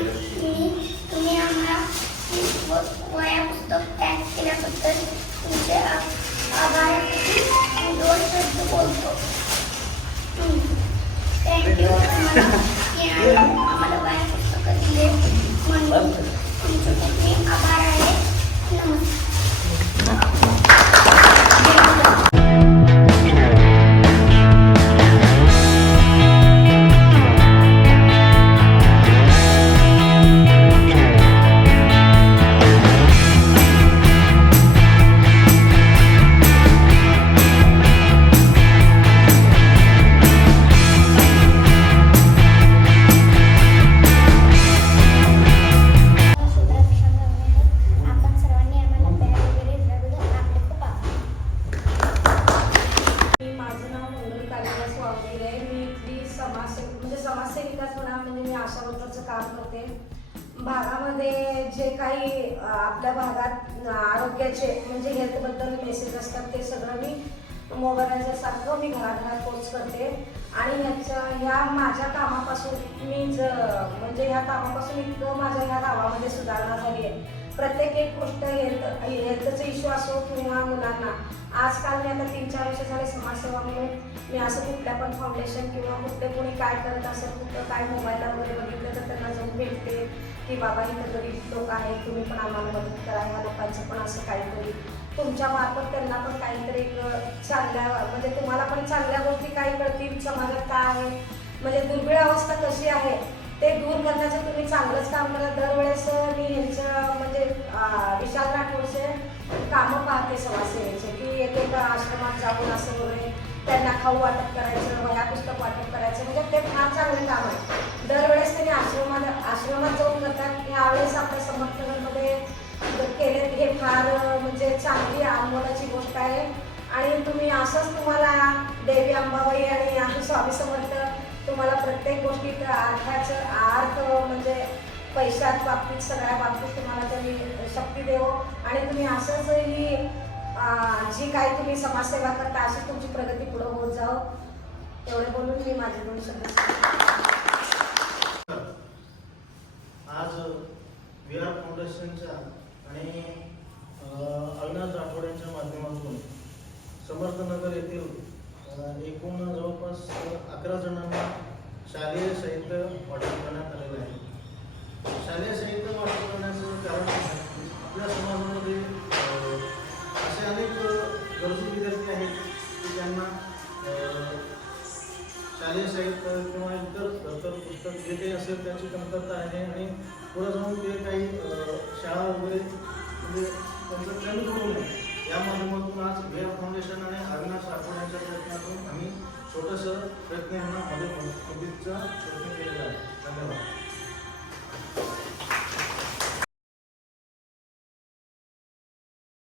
तुम्ही आम्हाला व- वया पुस्तक टॅग केल्याबद्दल तुमचे आ- आभार मी दोन शब्द बोलतो थँक्यू समाजसेविकाच म्हणा म्हणजे मी आशा वर्करचं काम करते. भागामध्ये जे काही आपल्या भागात आरोग्याचे म्हणजे हेल्थबद्दल मेसेज असतात ते सगळं मी मोबाईलसारखं मी घराघरात पोच करते. आणि ह्याच्या ह्या माझ्या कामापासून मी ज म्हणजे ह्या कामापासून इतकं माझ्या ह्या गावामध्ये सुधारणा झाली आहे. प्रत्येक एक गोष्ट हेल्थ हेल्थचा इश्यू असो किंवा मुलांना. आजकाल मी आता तीन चार वर्ष झाले समाजसेवा म्हणून मी असं कुठल्या पण फाउंडेशन किंवा कुठले कोणी काय करत असेल कुठं काय मोबाईलला वगैरे बघितलं तर त्यांना जाऊन भेटते की बाबा इथं गरीब लोक आहेत तुम्ही पण आम्हाला मदत करा ह्या लोकांचं पण असं काहीतरी. तुमच्या मार्फत त्यांना पण काहीतरी एक चांगल्या म्हणजे तुम्हाला पण चांगल्या गोष्टी काही कळतील समाजात काय आहे. म्हणजे दुर्मिळ अवस्था कशी आहे ते दूर करण्याचं तुम्ही चांगलंच काम करा. दरवेळेस मी ह्यांचं म्हणजे विशाल राठोडचे कामं पाहते समाजसेवेचे की एक एक आश्रमात जाऊन असं वगैरे त्यांना खाऊ वाटप करायचं वया पुस्तक वाटप करायचं म्हणजे ते फार चांगले काम आहे. दरवेळेस त्यांनी आश्रमात आश्रमात जाऊन करतात. यावेळेस आपल्या समर्थनमध्ये केले हे फार म्हणजे चांगली आंदोलनाची गोष्ट आहे. आणि तुम्ही असंच तुम्हाला देवी अंबाबाई आणि स्वामी समर्थ तुम्हाला प्रत्येक गोष्टीत अर्थाचं अर्थ म्हणजे पैशात बाबतीत सगळ्या बाबतीत तुम्हाला त्यांनी शक्ती देव. आणि तुम्ही असंच ही जी काही तुम्ही समाजसेवा करता अशी तुमची प्रगती पुढे होत जाओ एवढे बोलून मी माझे दोन शब्द आज विहार फाउंडेशनच्या आणि अविनाश राठोड माध्यमातून समर्थनगर येथील अकरा जणांना शालेय साहित्य वाटप करण्यात आलेलं आहे. शालेय साहित्य वाटप करण्याचं कारण आपल्या समाजामध्ये असे अनेक गरजू विद्यार्थी आहेत की त्यांना शालेय साहित्य किंवा इतर दत्तर पुस्तक जे काही असेल त्याची कमतरता आहे आणि पुढे जाऊन ते काही शाळा वगैरे म्हणजे त्यांचं कमी करू नये या माध्यमातून आज वेळ फाउंडेशन आणि प्रयत्न यांना मदत मदतीचा